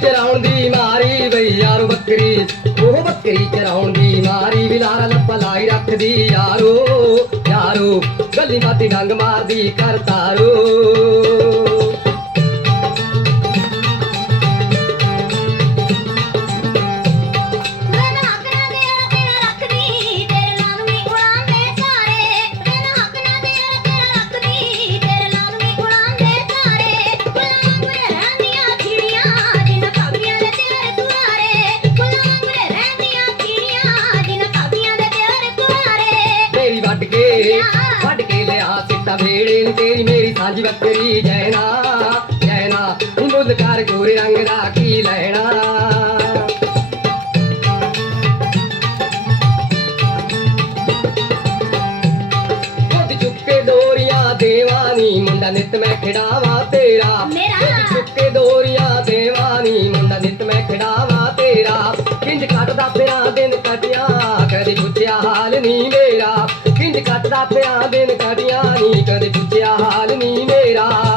ਚਰਾਉਣ ਦੀ ਮਾਰੀ ਬਈ ਯਾਰੋ ਬੱਕਰੀ, ਉਹ ਬੱਕਰੀ ਚਰਾਉਣ ਦੀ ਮਾਰੀ ਵਿਲਾਰਾ ਲੱਪਾ ਲਾਈ ਰੱਖਦੀ ਯਾਰੋ ਯਾਰੋ, ਗੱਲੀ ਮਾਤੀ ਡੰਗ ਮਾਰਦੀ ਕਰਤਾਰੋ। ਸਿੱਟਾ ਵੇੜੇ ਨੂੰ ਤੇਰੀ ਮੇਰੀ ਸਾਂਝੀ ਬੱਕਰੀ ਜੈਨਾ ਜੈਨਾ ਮੁੱਲ ਕਰ ਗੋਰੇ ਰੰਗ ਦਾ ਕੀ ਲੈਣਾ? ਦੇਵਾਨੀ ਮੁੰਡਾ ਨਿਤ ਮੈਂ ਖਿਡਾਵਾਂ ਤੇਰਾ। ਮੇਰਾ। ਚੁੱਕੇ ਦੋਰੀਆਂ ਦੇਵਾਨੀ ਮੁੰਡਾ ਨਿਤ ਮੈਂ ਖਿਡਾਵਾਂ ਤੇਰਾ। ਕਿੰਜ ਕੱਟਦਾ ਪਿਆ ਦਿਨ ਕਟਿਆ ਕਦੇ ਪੁੱਛਿਆ ਹਾਲ ਨਹੀਂ ਮੇਰਾ। ਕਿੰਜ ਕੱਟਦਾ ਪਿਆ ਦਿਨ ਕਟਿਆ ਨਹੀਂ ਕਦੇ ਪੁੱਛਿਆ ਹਾਲ ਨਹੀਂ ਮੇਰਾ।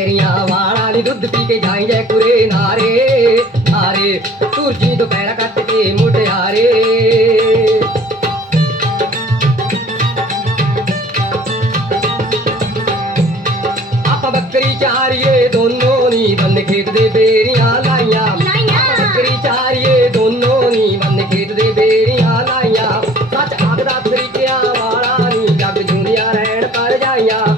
ਬੱਕਰੀਆਂ ਵਾਣ ਵਾਲੀ ਦੁੱਧ ਪੀ ਕੇ ਜਾਈ ਜੈ ਕੁਰੇ ਨਾਰੇ ਨਾਰੇ ਸੂਰਜੀ ਦੁਪਹਿਰਾ ਕੱਟ ਕੇ ਮੁਟਿਆਰੇ ਆਪਾਂ ਬੱਕਰੀ ਚਾਰੀਏ ਦੋਨੋਂ ਨੀ ਬੰਦ ਖੇਤ ਦੇ ਬੇਰੀਆਂ ਲਾਈਆਂ। ਆਪਾਂ ਬੱਕਰੀ ਚਾਰੀਏ ਦੋਨੋਂ ਨੀ ਬੰਦ ਖੇਤ ਦੇ ਬੇਰੀਆਂ ਲਾਈਆਂ। ਸੱਚ ਆਖਦਾ ਤਰੀਕਿਆਂ ਵਾਲਾ ਨੀ ਜੱਗ ਜੁੰਦਿਆ ਰਹਿਣ ਪਰ ਜਾਈਆਂ।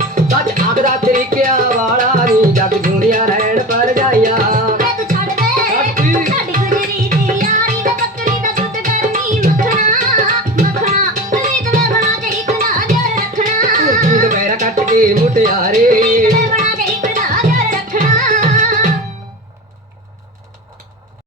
மூட்டையாரே.